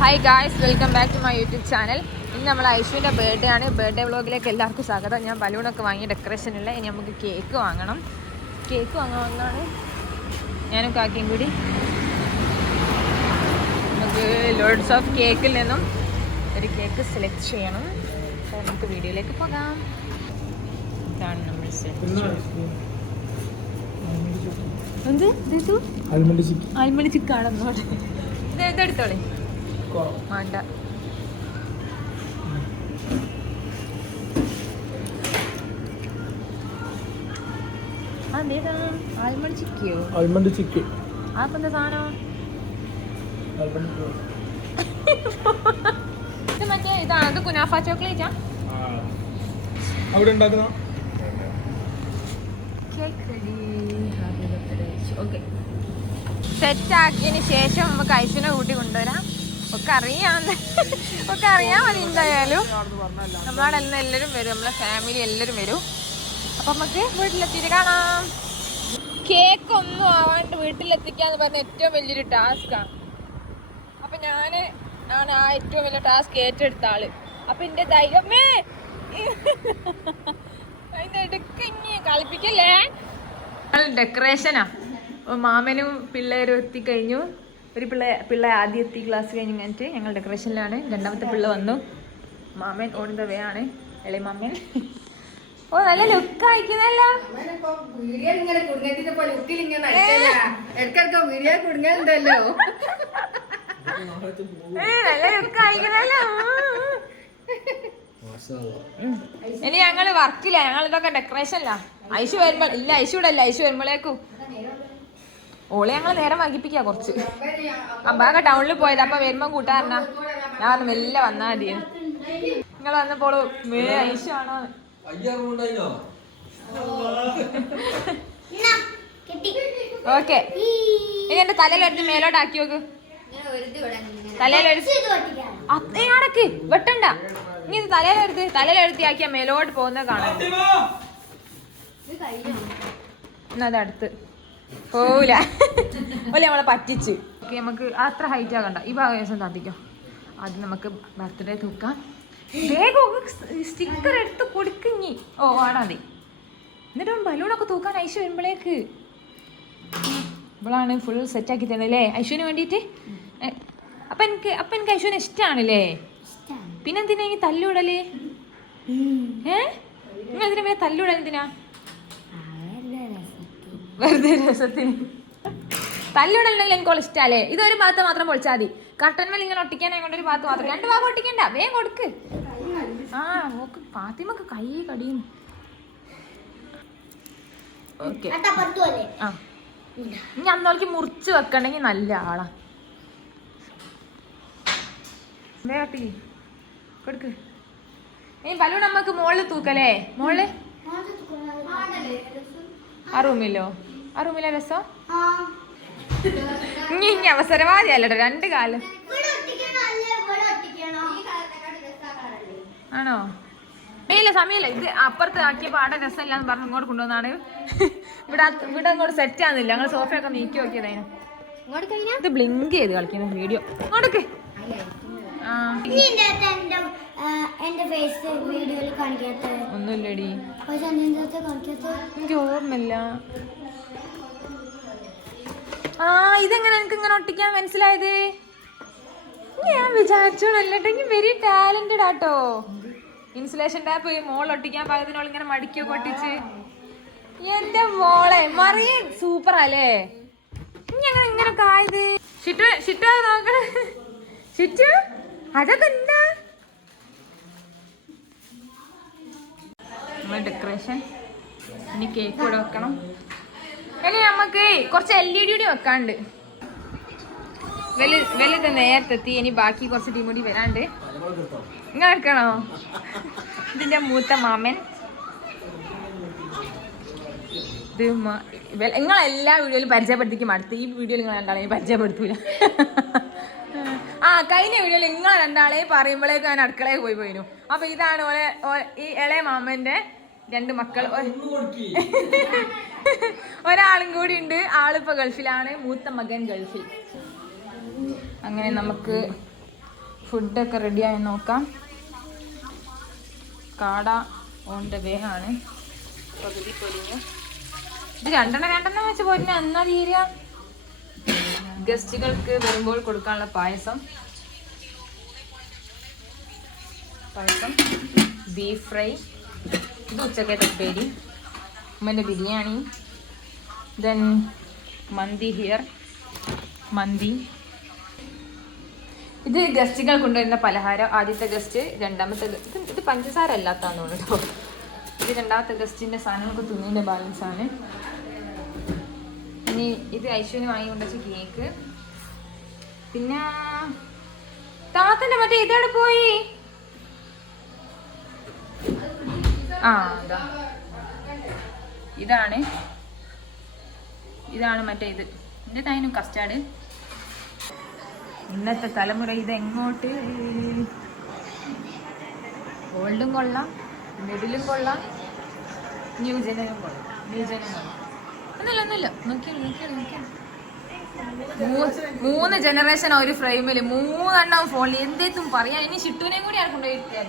Hi guys, welcome back to my YouTube channel. ഇന്ന് നമ്മൾ ഐഷുവിൻ്റെ birthday ആണ്. ബർത്ത്ഡേ വ്ളോഗിലേക്ക് എല്ലാവർക്കും സ്വാഗതം. ഞാൻ ബലൂണൊക്കെ വാങ്ങി ഡെക്കറേഷനുള്ള. ഇനി നമുക്ക് കേക്ക് വാങ്ങണം. കേക്ക് വാങ്ങാമെന്നാണ് ഞാനും കാക്കിയും കൂടി. നമുക്ക് ലോഡ്സ് ഓഫ് കേക്കിൽ നിന്നും ഒരു കേക്ക് സെലക്ട് ചെയ്യണം. അപ്പോൾ നമുക്ക് വീഡിയോയിലേക്ക് പോകാം. ഇതാണ് നമ്മൾ എന്ത് ഇത് ആൽമണ്ടി ചിക്കാണെന്നോട്ടെ. ഇത് ഇതെടുത്തോളെ വേണ്ട. അതേതാ ആൽമണ്ട് ചിക്കയോ? ആൽമണ്ട് ചിക്കി. അപ്പൊ എന്താ സാധനം? ഇത് മറ്റേ ഇതാണ്. അത് കുനാഫ ചോക്ലേറ്റാ. അവിടെ ഉണ്ടാക്കുന്ന കേക്ക് റെഡി. ഓക്കെ, സെറ്റ് ആക്കിയതിന് ശേഷം നമുക്ക് ഐസിനെ കൂട്ടി കൊണ്ടുവരാം. ഒക്കെ അറിയാൻ മതി. എന്തായാലും നമ്മളവിടെ എല്ലാവരും വരും, നമ്മളെ ഫാമിലി എല്ലാവരും വരും. അപ്പം നമുക്ക് വീട്ടിലെത്തിയിട്ട് കാണാം. കേക്ക് ഒന്നും ആവാണ്ട് വീട്ടിലെത്തിക്കാന്ന് പറഞ്ഞ ഏറ്റവും വലിയൊരു ടാസ്ക്കാണ്. അപ്പം ആണ് ആ ഏറ്റവും വലിയ ടാസ്ക് ഏറ്റെടുത്ത ആള്. അപ്പം എൻ്റെ ദൈവമേ അതിൻ്റെ ഇടയ്ക്ക് ഇനി കളിപ്പിക്കല്ലേ. ഡെക്കറേഷനാ. മാമനും പിള്ളേരും എത്തിക്കഴിഞ്ഞു. ഒരു പിള്ള ആദ്യം എത്തി, ക്ലാസ് കഴിഞ്ഞിട്ട് ഞങ്ങൾ ഡെക്കറേഷനിലാണ്. രണ്ടാമത്തെ പിള്ള വന്നു. മാമൻ ഓൺ ദ വേ ആണ്. ഇളയ മാമൻ. ഓ, നല്ല ലുക്ക് അയക്കുന്നല്ലോ. നല്ല ലുക്ക് അയക്കുന്നല്ലോ. ഇനി ഞങ്ങള് വർക്കില്ല, ഞങ്ങൾ ഇതൊക്കെ ഡെക്കറേഷനില്ല. ഐശു വരുമ്പോ ഇല്ല, ഐശുടല്ല, ഐശു വരുമ്പോഴേക്കും ഓളെ ഞങ്ങൾ നേരം വൈകിപ്പിക്കുക കുറച്ച്. അമ്പാക്കെ ടൗണിൽ പോയത്. അപ്പൊ വരുമ്പോ കൂട്ടാറിനാ ഞാൻ മെല്ലെ വന്നാ മതി. നിങ്ങൾ വന്നപ്പോൾ ഐശു ആണോ? ഓക്കെ, ഇനി എന്റെ തലയിലെടുത്ത് മേലോട്ടാക്കി നോക്ക്. തലയിലെടുത്ത് അടക്ക് വെട്ടണ്ട. ഇനി ഇത് തലയിലെടുത്ത് ആക്കിയാ മേലോട്ട് പോകുന്നത് കാണാം. അതടുത്ത് പോവില്ല. ഓലെ നമ്മളെ പറ്റിച്ച്. ഓക്കെ, നമുക്ക് അത്ര ഹൈറ്റ് ആകണ്ട. ഈ ഭാഗം ദിവസം താത്തിക്കോ. ആദ്യം നമുക്ക് ബർത്ത്ഡേ തൂക്കാം. വേഗം സ്റ്റിക്കർ എടുത്ത് കൊടുക്കിഞ്ഞി. ഓ ആടാ മതി. എന്നിട്ട് ബലൂണൊക്കെ തൂക്കാൻ ഐശു വരുമ്പോഴേക്ക് ഇവളാണ് ഫുൾ സെറ്റാക്കി തന്നല്ലേ ഐശുവിന് വേണ്ടിയിട്ട്. അപ്പം എനിക്ക് ഐശുവിനെ ഇഷ്ടമാണല്ലേ. പിന്നെന്തിനാ ഈ തല്ലൂടല്? നിങ്ങൾ എന്തിനാ പിന്നെ തല്ലൂടൽ? എന്തിനാ? വെറുതെ രസത്തിന്. തല്ലുടലുണ്ടെങ്കിൽ എനിക്കോളെ ഇഷ്ടമല്ലേ. ഇതൊരു ഭാഗത്ത് മാത്രം പൊളിച്ചാൽ മതി. കർട്ടന്മേൽ ഇങ്ങനെ ഒട്ടിക്കാനായി കൊണ്ട് ഒരു ഭാഗത്ത് മാത്രം. 2 ഭാഗം ഒട്ടിക്കണ്ട, വേഗം കൊടുക്ക്. ആ നോക്ക്, ഫാത്തിമക്ക് കൈ കടിയും. ഓക്കെ, ആ ഇനി അന്നോൾക്ക് മുറിച്ച് വെക്കണ്ടെങ്കിൽ നല്ല ആളാ. വേട്ടി കൊടുക്ക്. ഇനി ബലൂൺ നമ്മക്ക് മോളിൽ തൂക്കല്ലേ. മോളില് ആ റൂമിലോ? ആ റൂമിലെ രസം. ഇനി അവസരവാദിയല്ലോ. 2 കാലം ആണോ? സമയമില്ല. ഇത് അപ്പുറത്ത് ആക്കിയപ്പോ ആടെ രസമില്ലാന്ന് പറഞ്ഞ് ഇങ്ങോട്ട് കൊണ്ടുവന്നാണ്. ഇവിടെ അങ്ങോട്ട് സെറ്റ് ആകുന്നില്ല. ഞങ്ങൾ സോഫയൊക്കെ നീക്കി നോക്കിയതായിരുന്നു. ഇത് ബ്ലിങ്ക് ചെയ്ത് കളിക്കുന്ന വീഡിയോ ഇങ്ങോട്ടൊക്കെ. ഒന്നുമില്ലടി, എനിക്ക് ഓർമ്മയില്ല. ഇതെങ്ങനെ എനിക്ക് ഇങ്ങനെ ഒട്ടിക്കാൻ മനസ്സിലായത്? ഞാൻ വിചാരിച്ചോളല്ലേട്ടെങ്കിൽ വെരി ടാലന്റഡ് ആട്ടോ. ഇൻസുലേഷൻ ടാപ്പ് മോൾ ഒട്ടിക്കാൻ പാകത്തിനോൾ ഇങ്ങനെ മടിക്കൊക്കെ ഒട്ടിച്ച്. എന്റെ മോളെ മറിയ സൂപ്പർ അല്ലേ. ഇങ്ങനെ ഇങ്ങനൊക്കെ ആയത്. ഷിറ്റു നോക്കണേ. ഷിറ്റു അതൊക്കെ എന്താ? ഡെക്കറേഷൻ. ഇനി കേക്ക് കൂടെ വെക്കണം. ഇനി നമുക്ക് കുറച്ച് LED കൂടി വെക്കാണ്ട്. വലുത് നേരത്തെ എത്തി. ഇനി ബാക്കി കുറച്ച് ടീം കൂടി വരാണ്ട്. ഇങ്ങനെ എടുക്കണോ? ഇതിന്റെ മൂത്ത മാമൻ. ഇത് നിങ്ങളെല്ലാ വീഡിയോയിലും പരിചയപ്പെടുത്തിക്കും. അടുത്ത് ഈ വീഡിയോയിൽ നിങ്ങൾ രണ്ടാളെയും പരിചയപ്പെടുത്തൂല. കഴിഞ്ഞ വീഡിയോയിൽ നിങ്ങൾ രണ്ടാളെ പറയുമ്പോഴേക്കും ഞാൻ അടുക്കളയിൽ പോയിരുന്നു. അപ്പൊ ഇതാണ് ഈ ഇളയ മാമന്റെ 2 മക്കൾ. ഒരാളും കൂടി ഉണ്ട്. ആളിപ്പോ ഗൾഫിലാണ്. മൂത്ത മകൻ ഗൾഫിൽ. അങ്ങനെ നമുക്ക് ഫുഡൊക്കെ റെഡിയായി നോക്കാം. കാട ഓൺ ദ വേ ആണ്. പകുതി പൊരിഞ്ഞു. ഇത് രണ്ടെണ്ണം വെച്ച് പോരുന്ന എന്നാ തീരുക. ഗസ്റ്റുകൾക്ക് വരുമ്പോൾ കൊടുക്കാനുള്ള പായസം, ബീഫ് ഫ്രൈ, ഇത് ഉച്ചക്കത്തെ ഉപ്പേരി, ഉമ്മൻ്റെ ബിരിയാണി, ദെൻ മന്തി ഹിയർ, മന്തി. ഇത് ഗസ്റ്റുകൾ കൊണ്ടുവരുന്ന പലഹാരം. ആദ്യത്തെ ഗസ്റ്റ്, രണ്ടാമത്തെ ഇത് പഞ്ചസാര അല്ലാത്താന്ന് കേട്ടോ. ഇത് രണ്ടാമത്തെ ഗസ്റ്റിൻ്റെ സാധനങ്ങൾക്ക് തുണിൻ്റെ ബാലൻസ് ആണ്. ഇനി ഇത് ഐശ്വര്യ വാങ്ങിക്കൊണ്ട കേക്ക്. പിന്നെ താത്തൻ്റെ മറ്റേ ഇതോടെ പോയി. അതാ ഇതാണ് മറ്റേ ഇത്. ഇതിനായിരുന്നു കസ്റ്റാർഡ്. ഇന്നത്തെ തലമുറ ഇതെങ്ങോട്ട്. ഓൾഡും കൊള്ളാം, മിഡിലും കൊള്ളാം, ന്യൂജനും കൊള്ളാം. ഒന്നുമില്ല നോക്കിയാലും 3 ജനറേഷൻ ഒരു ഫ്രെയിമിൽ 3 ഫോണിൽ എന്തേത്തും പറയാൻ. ഇനി ഷിട്ടുവിനെയും കൂടി ആണ് കൊണ്ടുപോയിരിക്കാൻ.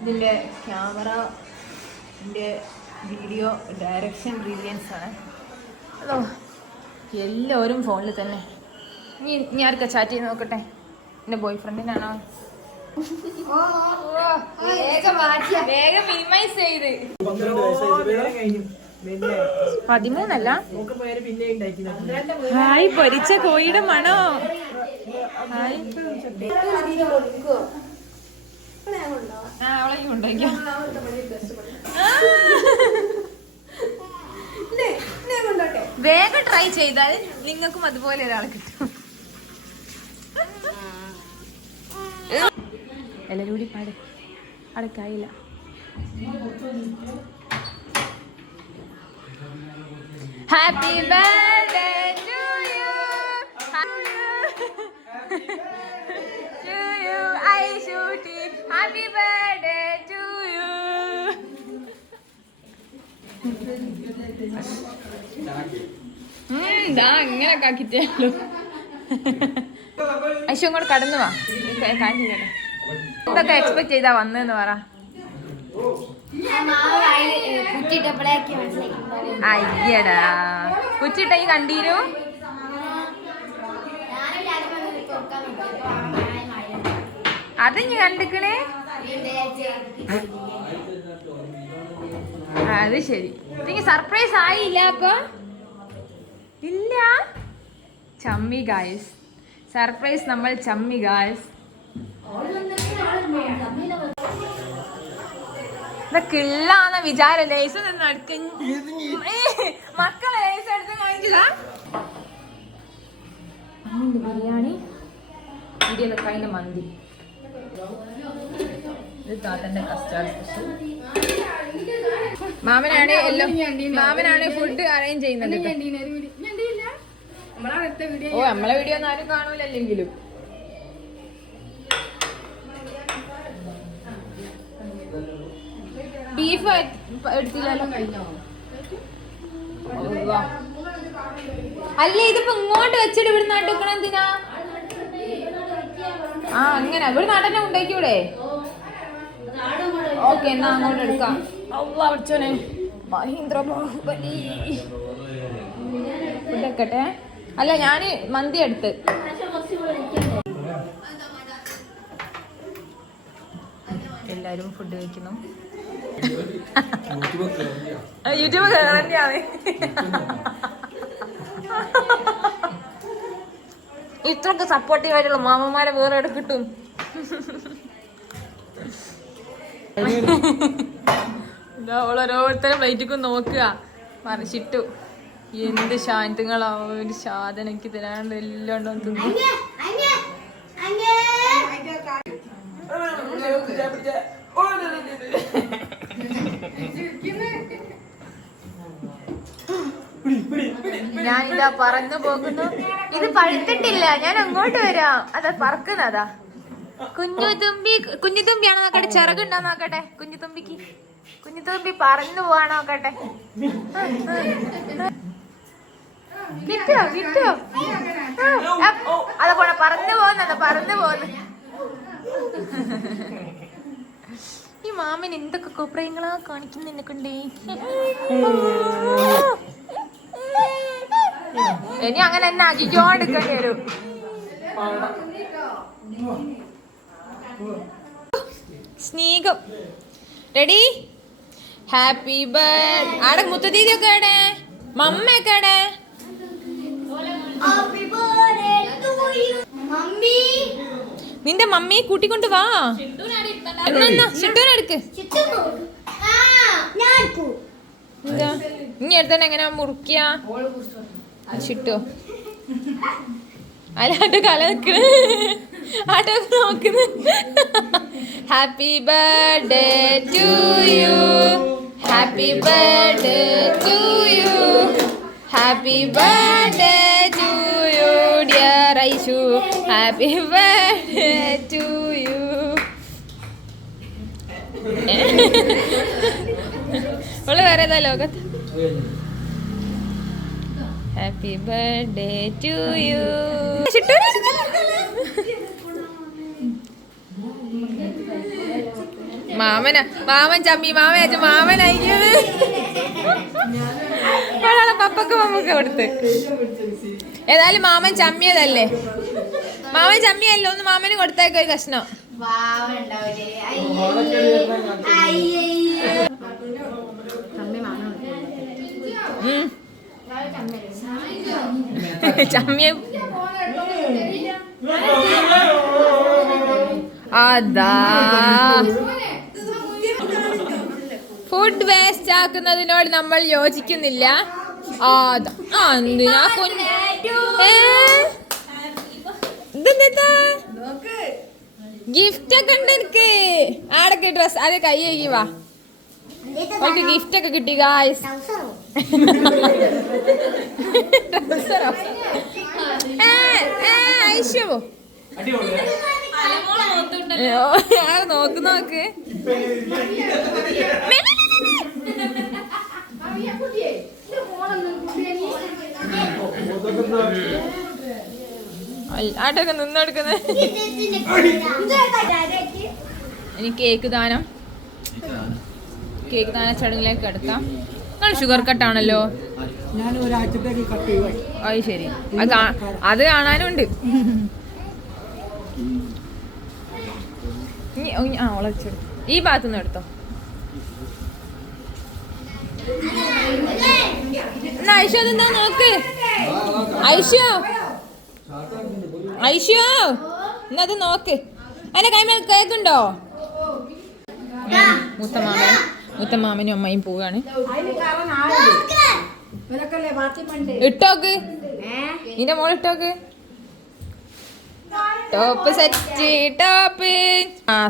ഇതിൻ്റെ ക്യാമറ, ഇതിൻ്റെ വീഡിയോ ഡയറക്ഷൻ ബ്രില്യൻസ് ആണ്. അതോ എല്ലാവരും ഫോണിൽ തന്നെ. ഇനി ആർക്കാ ചാറ്റ് ചെയ്ത് നോക്കട്ടെ. എൻ്റെ ബോയ് ഫ്രണ്ടിനാണോ? വേഗം മിനിമൈസ് ചെയ്ത്. 13 ഹായ്, പൊരിച്ച കോഴിയുടെ മണോ. ഹായ്, അവളെ കൊണ്ടുപോയിക്കോ. വേഗം ട്രൈ ചെയ്താൽ നിങ്ങൾക്കും അതുപോലെ ഒരാളെ കിട്ടും. എല്ലാരും കൂടി പാട്. അടക്കായില്ല. Happy birthday to you, to you Aishutty, happy birthday to you. അങ്ങനെ കാക്കിട്ടല്ലോ. ഐശു ഇങ്ങോട്ട് കടന്നു വാ. എന്തൊക്കെ എക്സ്പെക്ട് ചെയ്താ വന്നെന്ന് പറ. അയ്യടാ, കുച്ചിട്ട കണ്ടീരു. അത് നീ കണ്ടിക്കണേ. അത് ശരി. സർപ്രൈസ് ആയില്ല അപ്പൊ? ഇല്ല. ചമ്മി ഗായ്സ്, സർപ്രൈസ് നമ്മൾ ചമ്മി ഗായ്സ്. കിള്ളാന്ന വിചാരം. ലേസ് മക്കളെ ലേസ് എടുത്ത് കാണിച്ചില്ല. ബിരിയാണി, ഇടിയൊക്കെ അതിന്റെ മന്തി. ഇത് താത്തന്റെ കസ്റ്റാർഡ് സ്പെഷ്യൽ. മാമനാണ് ഫുഡ് അറേഞ്ച് ചെയ്യുന്നത്. ഓ, നമ്മളെ വീഡിയോ ഒന്നും ആരും കാണൂലെങ്കിലും. ബീഫ് എടുത്തില്ലല്ലോ. അല്ല, ഇതിപ്പോ ഇങ്ങോട്ട് വെച്ചിട്ട് ഇവിടെ നാട്ടിക്കണം എന്തിനാ? അങ്ങനെ ഇവിടെ നാട്ടെന്നെ ഉണ്ടാക്കിയൂടെ? ഓക്കെ, എന്നാ അങ്ങോട്ട് എടുക്കാം. അടിച്ചോനെ മഹീന്ദ്ര ബാഹുബലി. ഫുഡെക്കട്ടെ. അല്ല, ഞാന് മന്തി എടുത്ത്. എല്ലാരും ഫുഡ് കഴിക്കുന്നു. യൂട്യൂബ് തന്നെയാണ്. ഇത്രയൊക്കെ സപ്പോർട്ടീവ് ആയിട്ടുള്ള മാമന്മാരെ വേറെ എവിടെ കിട്ടും? ഓരോരുത്തരും പ്ലേറ്റിക്കും നോക്കുക. മറിച്ചിട്ടു എന്ത് ശാന്തങ്ങളാ. ഒരു സാധനം എനിക്ക് തരാണ്ട് എല്ലാം ഉണ്ടോ തിന്നു. ഞാൻ ഇതാ പറന്നു പോകുന്നു. ഇത് പഴുത്തിട്ടില്ല. ഞാൻ അങ്ങോട്ട് വരാം. അതാ പറക്കുന്നതാ. കുഞ്ഞുതുമ്പിയാണോ നോക്കട്ടെ. ചിറകുണ്ടോ നോക്കട്ടെ കുഞ്ഞുതുമ്പിക്ക്. കുഞ്ഞുതുമ്പി പറന്നു പോവാണോ നോക്കട്ടെ. കിട്ടോ കിട്ടോ അതൊക്കെ പറന്നു പോന്ന് ഈ മാമൻ എന്തൊക്കെ കോപ്രയങ്ങളാ കാണിക്കുന്ന എന്നെ കൊണ്ടേ. ഇനി അങ്ങനെ എന്നെ അജിജോണ്ടെടുക്കേണ്ടി വരും. സ്നേഹം റെഡി. Happy birthday. ആടെ മുത്തദീദിയൊക്കെ എവിടെ? മമ്മയൊക്കെ എവിടെ? നിന്റെ മമ്മിയെ കൂട്ടിക്കൊണ്ട് വാ. ചിട്ടൂനെടുക്ക്. എന്താ ഇനി എടുത്തന്നെ എങ്ങനെ മുറിക്കുക? ചിട്ടോ അല്ലാട്ട് കല നിക്കണ്. ആട്ടോ നോക്കുന്നു. Happy birthday to you. Happy birthday to you. Happy birthday to you dear Aishu. Happy birthday to you. അവള് വേറെ ഏതാ ലോകത്ത്. Happy birthday to you. മാമൻ ചമ്മി മാമനായിരിക്കും. ഒരാളെ പപ്പക്ക് മമ്മക്ക് കൊടുത്ത്. ഏതായാലും മാമൻ ചമ്മിയതല്ലേ. മാമൻ ചമ്മിയല്ലോ, ഒന്ന് മാമന് കൊടുത്തേക്ക് ഒരു കഷ്ണം. ചമ്മിയ അതാ ഫുഡ് വേസ്റ്റ് ആക്കുന്നതിനോട് നമ്മൾ യോജിക്കുന്നില്ല. എന്തിനാ ഇതെന്താ ഗിഫ്റ്റ് ഒക്കെ ഉണ്ട് എനിക്ക്. ആടൊക്കെ ഡ്രസ് അത് കൈ കഴുകി വാ. അവൾക്ക് ഗിഫ്റ്റ് ഒക്കെ കിട്ടി ഗായ്സ്. ഐശോ നോക്ക് ആട്ടൊക്കെ നിന്നെടുക്കുന്നത്. ഇനി കേക്ക് ദാനം ചടങ്ങിലേക്ക് എടുക്കാം. നിങ്ങൾ ഷുഗർ കട്ടാണല്ലോ. അത് ശരി, അത് കാണാനുണ്ട്. ഈ ഭാഗത്തുനിന്ന് എടുത്തോ. ഐഷോ എന്താ നോക്ക്. ഐഷോ എന്നത് നോക്ക്. അതിന്റെ കൈമേൽ കേക്കുണ്ടോ? മുത്തമാമനും അമ്മയും പോവാണ്. ഇട്ടോക്ക്, നിന്റെ മോൾ ഇട്ടോക്ക്. ടോപ്പ് സെറ്റ്, ടോപ്പ്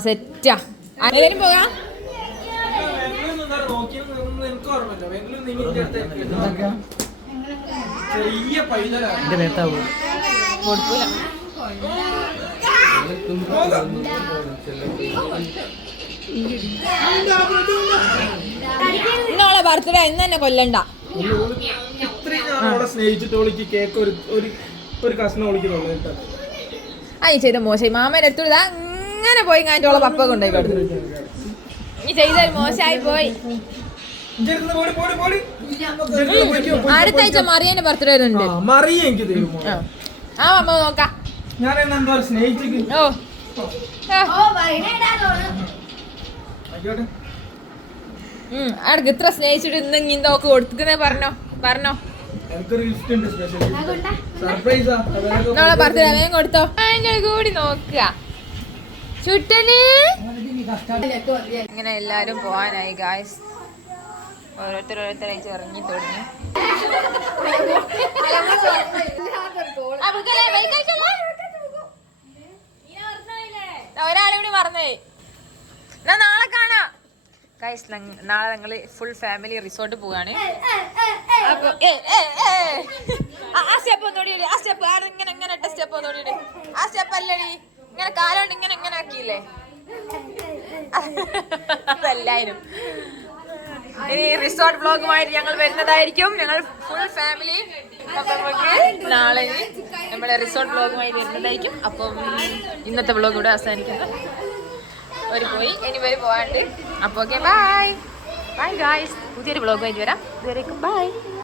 സെറ്റാ. എല്ലാരും പോകാം. ഇന്നോളെ ബർത്ത്ഡേ ഇന്ന് തന്നെ കൊല്ലണ്ട. അത് ചെയ്ത മോശമായി. മാമേനെ എടുത്തു അങ്ങനെ പോയി കാറ്റോളെ പപ്പ കൊണ്ടുപോയി കൊടുത്തു. ഈ ചെയ്തൊരു മോശമായി പോയി. അടുത്ത ആഴ്ച മറിയന്റെ ബർത്ത്ഡേ ഉണ്ട്. ആ അമ്മ നോക്കാം. അടക്ക് ഇത്ര സ്നേഹിച്ചിട്ട് ഇന്ന് ഇന്തൊക്കെ കൊടുക്കുന്നേ പറഞ്ഞോ. നാളെ ബർത്ത്ഡേ വേഗം കൊടുത്തോ. അതിന്റെ കൂടി നോക്കുക. ചുട്ടന് ഇങ്ങനെ എല്ലാരും പോവാനായി ഗായ്സ്. ഓരോരുത്തരായിട്ട് ഇറങ്ങി തുടങ്ങി. ഒരാളിവിടെ മറന്നേ. നാളെ കാണാം ഗൈസ്. നാളെ ഞങ്ങള് ഫുൾ ഫാമിലി റിസോർട്ട് പോവാണ്. അപ്പൊ ആ സ്റ്റെപ്പ് ഒന്നുകൂടി ആ സ്റ്റെപ്പ് ഇങ്ങനെ ഇട്ട സ്റ്റെപ്പ് ഒന്നുകൂടി. ആ സ്റ്റെപ്പ് അല്ലടി, ഇങ്ങനെ കാലോണ്ട് ഇങ്ങനെ ആക്കിയില്ലേ. അതല്ലായിരുന്നു. ഇനി റിസോർട്ട് വ്ളോഗുമായിട്ട് ഞങ്ങൾ വരുന്നതായിരിക്കും. ഞങ്ങൾ ഫുൾ ഫാമിലി നാളെ നമ്മളെ റിസോർട്ട് വ്ളോഗുമായി വരുന്നതായിരിക്കും. അപ്പം ഇന്നത്തെ വ്ളോഗ് ഇവിടെ അവസാനിക്കുന്നു. ഒരു പോയി ഇനി വരെ പോകാണ്ട്. അപ്പോൾ ഓക്കെ ബൈ ബൈ ഗായ്സ്. പുതിയൊരു വ്ളോഗുമായിട്ട് വരാം. ഇതുവരേക്കും ബൈ.